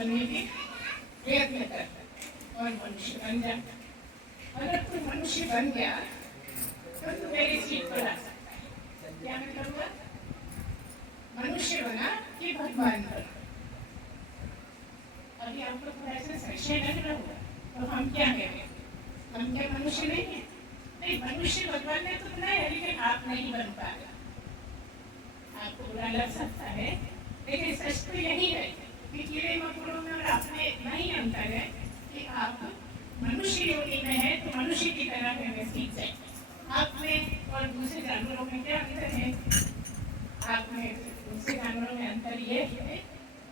बनने की प्रयत्न करता और मनुष्य बन जाता। अगर कोई मनुष्य बन गया तो मेरी सीट पर आ सकता है। क्या मतलब हुआ? मनुष्य बना कि भगवान बना। अभी आपको थोड़ा सा संशय लग रहा होगा, तो हम क्या कहें? हम क्या मनुष्य नहीं है? नहीं, मनुष्य भगवान ने तो बनाया, लेकिन आप नहीं बन पाए। आपको बुरा लग सकता है, लेकिन सच तो यही है कि कीड़े मकोड़ों में और आपने इतना ही अंतर है कि आप मनुष्य योनि में है तो मनुष्य की तरह रहने सीख जाए। आप में और दूसरे जानवरों में क्या अंतर है? आप में दूसरे जानवरों में अंतर ये है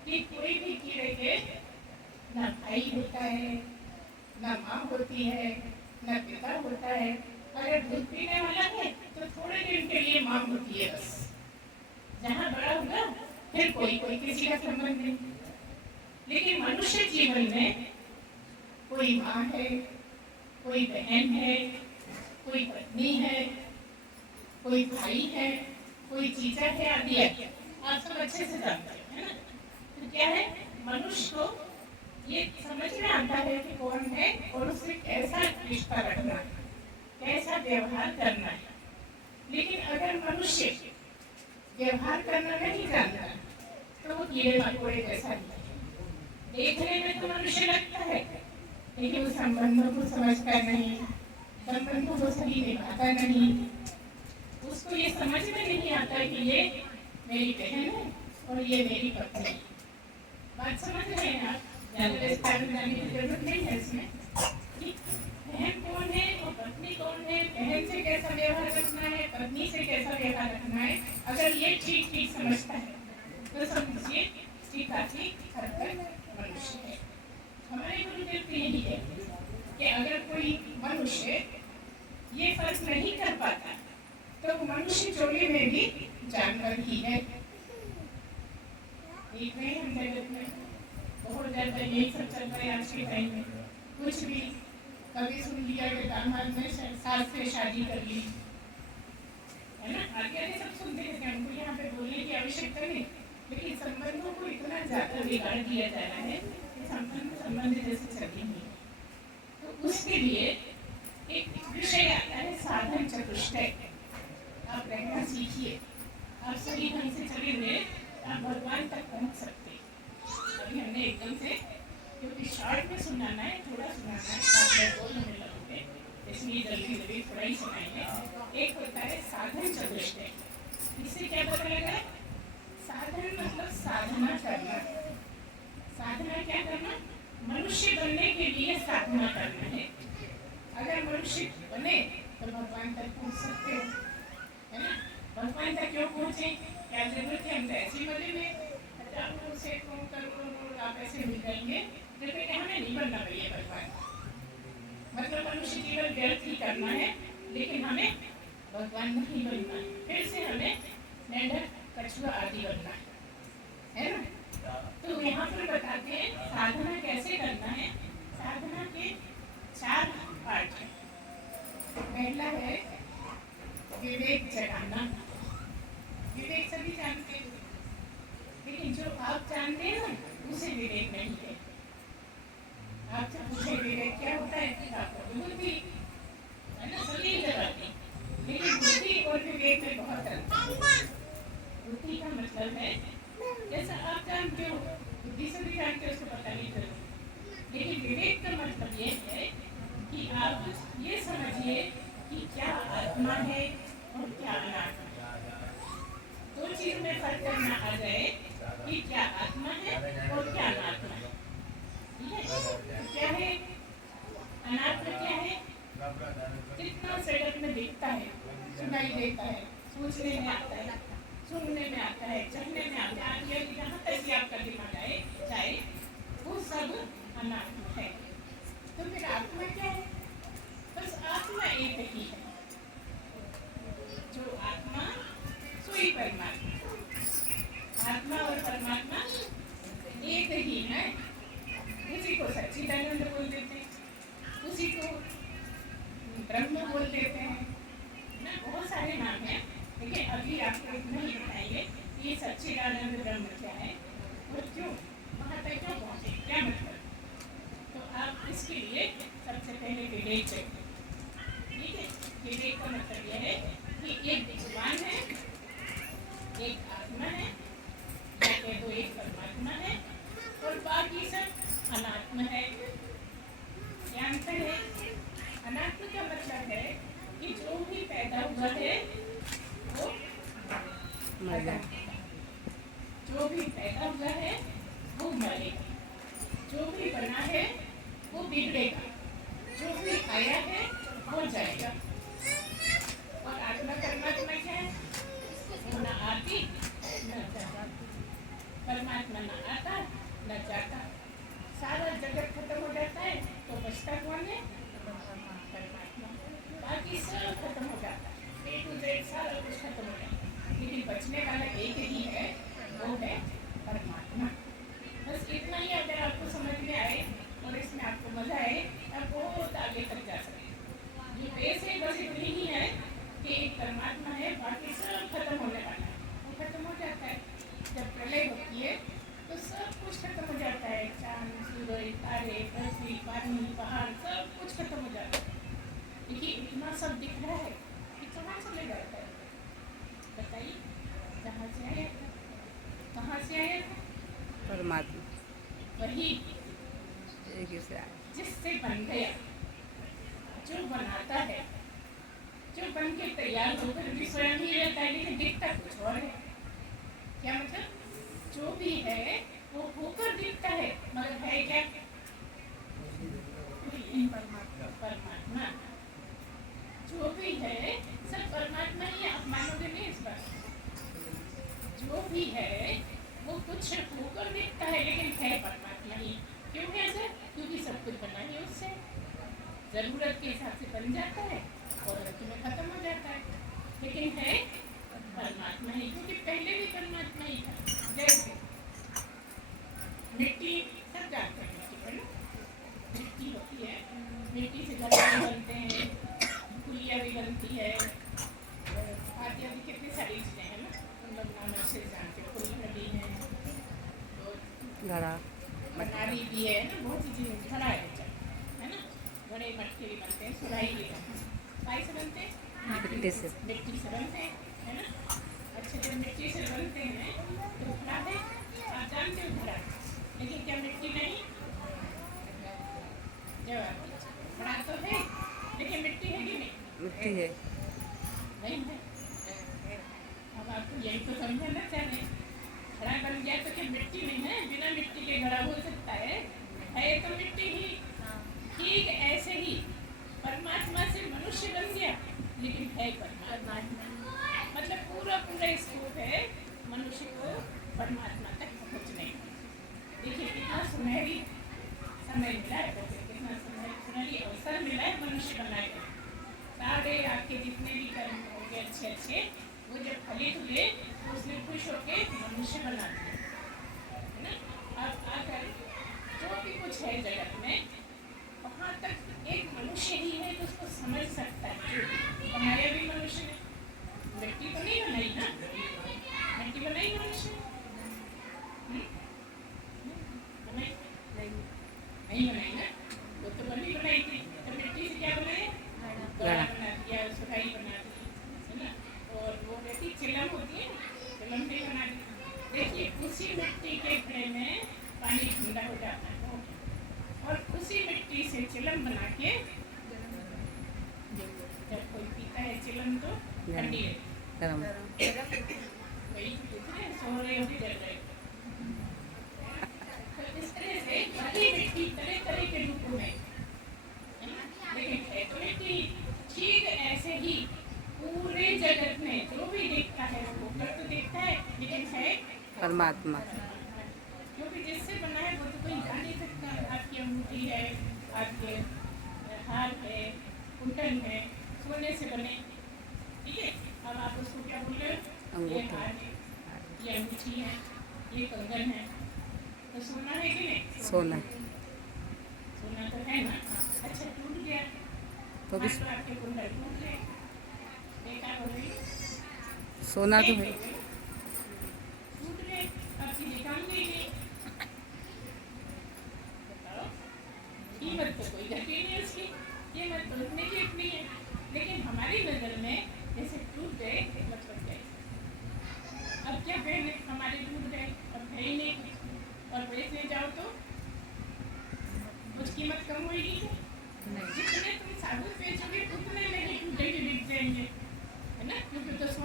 कि कोई भी कीड़े के न भाई होता है, न माँ होती है, न पिता होता है। अगर दूध पीने वाला है तो थोड़े दिन के लिए माँ होती है बस। जहाँ बड़ा होगा फिर कोई किसी का संबंध नहीं। लेकिन मनुष्य जीवन में कोई माँ है, कोई बहन है, कोई पत्नी है, कोई भाई है, कोई जीजा है आदि है। आप सब अच्छे से जानते हैं, है ना? तो क्या है, मनुष्य को ये समझ में आता है कि कौन है और उससे कैसा रिश्ता रखना है, कैसा व्यवहार करना है। लेकिन अगर मनुष्य व्यवहार करना नहीं जानता तो वो कीड़े मकोड़े जैसा नहीं है। देखने में तो मनुष्य लगता है, लेकिन उस संबंधों को समझता नहीं, संबंधों को सही निभाता नहीं। उसको ये समझ में नहीं आता कि ये मेरी बहन है और ये मेरी पत्नी है। बात समझ रहे हैं आप? ज़्यादा विस्तार में जाने की जरूरत नहीं है इसमें कि बहन कौन है और पत्नी कौन है, बहन से कैसा व्यवहार रखना है, पत्नी से कैसा व्यवहार रखना है। अगर ये ठीक ठीक समझता है तो समझिए कि काफी हद तक मनुष्य है। हमारे गुरुदेव तो यही है कि अगर कोई मनुष्य ये फर्क नहीं कर पाता तो मनुष्य चोली में भी जानवर ही है। एक में हम जगत में बहुत ज्यादा यही सब चल रहा है आज के टाइम में। कुछ भी कभी सुन लिया कि दामाद ने सास से शादी कर ली, है ना? आगे आगे सब सुनते हैं, हमको यहाँ पे बोलने की आवश्यकता नहीं। लेकिन संबंधों को इतना ज्यादा बिगाड़ दिया जा रहा है कि संबंध जैसे चलते नहीं। तो उसके लिए एक विषय आता है साधन चतुष्टय। आप रहना सीखिए, आप सही ढंग से चलेंगे आप भगवान तक पहुँच सकते। अभी हमने एकदम से, क्योंकि शॉर्ट में सुनाना है, थोड़ा सुनाना है, आप बोलने लगोगे, इसलिए जल्दी जल्दी थोड़ा ही सुनाएंगे। एक होता है साधन चतुष्टय। इससे क्या पता लगा? साधन मतलब साधना करना। साधना क्या करना? मनुष्य बनने के लिए साधना करना है। अगर मनुष्य बने तो भगवान तक पहुँच सकते हो, है ना? भगवान तक क्यों पहुँचे? क्या जरूरत है? हम तो ऐसी मजे में हजारों से करोड़ों आप ऐसे मिल जाएंगे जैसे कि हमें नहीं बनना चाहिए भगवान। मतलब मनुष्य जीवन व्यर्थ ही करना है, लेकिन हमें भगवान नहीं बनना है। फिर से हमें मेंढक कछुआ आदि बनना है ना? तो यहाँ पर बताते हैं साधना कैसे करना है। साधना के 4 पार्ट हैं। पहला है विवेक जगाना। विवेक सभी जानते हैं, लेकिन जो आप जानते हैं ना उसे विवेक नहीं है। आपसे पूछे विवेक क्या होता है कि आपको बुद्धि, है ना? सभी जगाते, लेकिन बुद्धि और विवेक में बहुत अंतर है। बुद्धि का मतलब है जैसा आप जानते हो, बुद्धि से भी जानते हो, उसको पता नहीं चलता। लेकिन विवेक का मतलब ये है कि आप ये समझिए कि क्या आत्मा है और क्या अनात्मा है। दो चीज में फर्क करना आ जाए कि क्या आत्मा है और क्या अनात्मा है। ठीक है? क्या है अनात्मा? क्या है? कितना सेकंड में दिखता है, सुनाई देता है, सोचने में आता है, सुनने में आता है, चलने में आता है, जहाँ तक भी आपका दिमाग आए जाए वो सब अनात्मा है। तो फिर आत्मा क्या है? बस आत्मा एक ही है, जो आत्मा सोई परमात्मा। आत्मा और परमात्मा एक ही है। उसी को सच्चिदानंद बोल देते हैं, उसी को ब्रह्म बोल देते हैं ना। बहुत सारे नाम हैं, लेकिन अभी आपको इतना ही बताएंगे कि ये सच्चिदानंद ब्रह्म क्या है और क्यों वहाँ तक क्यों पहुँचे। क्या मतलब? तो आप इसके लिए सबसे पहले विवेक चाहिए। ठीक है, विवेक का मतलब यह है कि एक भगवान है, एक आत्मा है, या कह दो एक परमात्मा है, और बाकी सब अनात्मा है। क्या अंतर है? अनात्मा का मतलब है कि जो भी पैदा हुआ है वो खत्म, जो भी पैदा हुआ है वो मरेगा, जो भी बना है वो बिगड़ेगा, जो भी आया है वो जाएगा। और आत्मा परमात्मा क्या है? वो न आती न जाती। परमात्मा न आता न जाता। सारा जगत खत्म हो जाता है तो बचता कौन है? परमात्मा। बाकी सब खत्म हो जाता है, ए टू जेड सारा कुछ खत्म हो जाता है, लेकिन बचने वाला एक ही है, वो है परमात्मा। बस इतना ही अगर आपको समझ में आए और इसमें आपको मजा आए, आप बहुत आगे तक जा सकते। ये बेस है बस इतनी ही है कि एक परमात्मा है, बाकी सब खत्म होने वाला है, वो खत्म हो जाता है। जब प्रलय होती है तो सब कुछ खत्म हो जाता है, चांद सूरज तारे पृथ्वी पानी पहाड़ सब कुछ खत्म हो जाता है। देखिए इतना सब दिख रहा है, ये कहाँ चले जाता है? बताइए, कहाँ से आया था? कहाँ से आया था? परमात्मा वही एक ही से आया। जिससे बन गया, जो बनाता है, जो बन के तैयार होकर भी स्वयं ही रहता है, लेकिन दिखता कुछ और है। क्या मतलब? जो भी है वो होकर दिखता है, मगर है क्या? परमात्मा। जो भी है सब परमात्मा ही है। आप मानोगे नहीं इस बात? जो भी है वो कुछ होकर दिखता है, लेकिन है परमात्मा ही। क्यों है ऐसा? क्योंकि सब कुछ बना ही उससे, जरूरत के हिसाब से बन जाता है और अंत में खत्म हो जाता है, लेकिन है परमात्मा ही, क्योंकि पहले भी परमात्मा ही था। जैसे मिट्टी, सब जानते हैं मिट्टी है ना, मिट्टी होती है, मिट्टी से घर भी बनते हैं, पुलिया भी बनती है, आदि आदि कितनी सारी चीज़ें हैं ना, हम लोग नाम अच्छे से जानते हैं। फूल नदी है, घड़ा मनाली भी है ना, बहुत सी चीज़ें, घड़ा है ना, बड़े मटके भी बनते हैं, सुराही भी बनते हैं। काय से बनते हैं? मिट्टी से। मिट्टी से बनते हैं, है ना। अच्छा, जब मिट्टी से बनते हैं तो घड़ा है, आप जानते हो घड़ा, लेकिन क्या मिट्टी नहीं? जवाब दीजिए। घड़ा तो है, लेकिन मिट्टी है कि नहीं? मिट्टी है। नहीं है। अब आपको यही तो समझाना चाहिए। घड़ा बन गया तो क्या मिट्टी नहीं है? बिना मिट्टी के घड़ा हो सकता है तो मिट्टी ही। ठीक ऐसे ही परमात्मा से मनुष्य बन गया, लेकिन है परमात्मा। मतलब पूरा पूरा स्कोप है मनुष्य को परमात्मा तक पहुँचने का। देखिए कितना सुनहरी समय मिला है, कितना सुनहरी अवसर मिला है मनुष्य बनाए का। सारे आपके जितने भी कर्म होंगे अच्छे अच्छे, वो जब फलित हुए तो उसने खुश होके मनुष्य बना दिया, है ना। अब आकर जो भी कुछ है जगत में, वहाँ तक एक मनुष्य ही है जो उसको समझ सकता है। बनाया भी मनुष्य ने, मिट्टी तो नहीं बनाई ना, मिट्टी बनाई मनुष्य बनाई नहीं बनाई ना, वो तो बनी बनाई थी। तो मिट्टी से क्या बनाए? घड़ा बना दिया, सुराही बना दी, है ना। और वो रहती चिलम होती है, चिलम भी बना दी। देखिए उसी मिट्टी के घड़े में पानी ठंडा हो जाता है, और उसी मिट्टी से चिलम बना के जब कोई पीता है चिलम तो ठंडी है, गरम। वही सो रहे हो जल रहे। तो इस तरह से वही मिट्टी तरह तरह के रूपों में, लेकिन है तो मिट्टी। ठीक ऐसे ही पूरे जगत में जो भी दिखता है वो होकर तो दिखता है, लेकिन है परमात्मा। क्योंकि जिससे बना है वो तो कोई जान नहीं सकता। आपकी अंगूठी है, आपके हार है, कुंडल है, सोने से बने, ठीक है। अब आप उसको क्या बोल रहे हो? ये हार है, ये अंगूठी है, ये कंगन है, तो सोना है कि नहीं? सोना। सोना तो है ना। अच्छा टूट गया तो भी तो आपके कुंडल टूट गए, बेकार हो गई, सोना तो है। टूट गए, अब चीजें काम नहीं गई।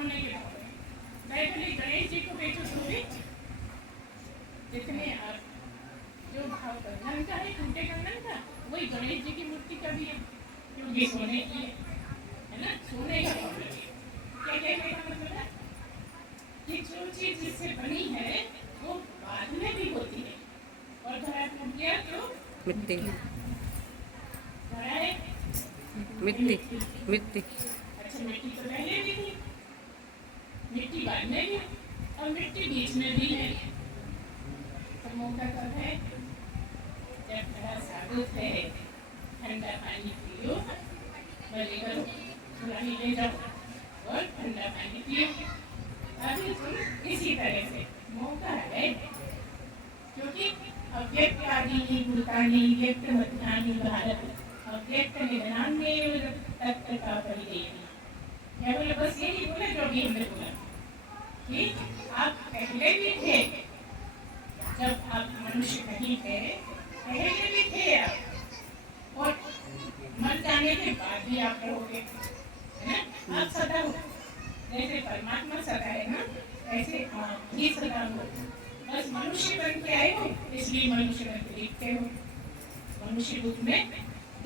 सोने के भाव है। मैं बोली गणेश जी को बेचो तो भी जितने आप जो भाव कंगन का है, टूटे कंगन का, वही गणेश जी की मूर्ति का भी है, क्योंकि सोने की है ना, सोने का भाव है। क्या कहने का मतलब है कि जो चीज जिससे बनी है वो बाद में भी होती है, और घड़ा टूट गया तो मिट्टी घड़ा है मिट्टी मिट्टी अच्छा, मिट्टी तो पहले भी थी, मिट्टी बाद में भी, और मिट्टी बीच में भी है। तो मौका कब है? जब घड़ा साबुत है, ठंडा पानी पियो, भले करो, पुरानी ले जाओ और ठंडा पानी पियो। अभी तुम इसी तरह से मौका है, क्योंकि अव्यक्त आदि भूतानि व्यक्त मध्यानि भारत अव्यक्त निधनान्येव तत्र का परिदेयः। क्या बोले? बस यही बोले जो अभी हमने बोला कि आप पहले भी थे, जब आप मनुष्य नहीं थे पहले भी थे आप, और मर जाने के बाद भी आप रहोगे, है ना? आप सदा हो, जैसे परमात्मा सदा है ना, ऐसे आप भी सदा हो। बस मनुष्य बन के आए हो, इसलिए मनुष्य बन के दिखते हो, मनुष्य रूप में